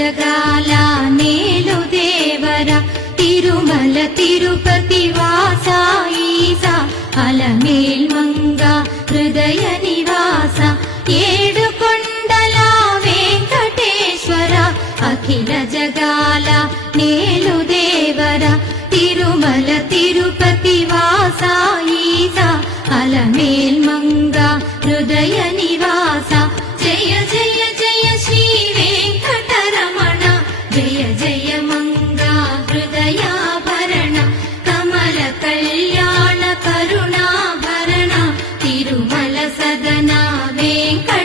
జగాల నేలు దేవర తిరుమల తిరుపతి వాస ఈస అలమేల్ మంగ హృదయ నివాస ఏడు కొండల వెంకటేశ్వర అఖిల జగాల నేలు దేవర తిరుమల తిరుపతి వాస ఈస అలమేల్ మంగ హృదయ నివాస జయ జయ జయ శ్రీ వెంకటరమణ జయ జయ మంగ హృదయాభరణ కమల కళ్యాణ కరుణాభరణ తిరుమల సదన వెంకట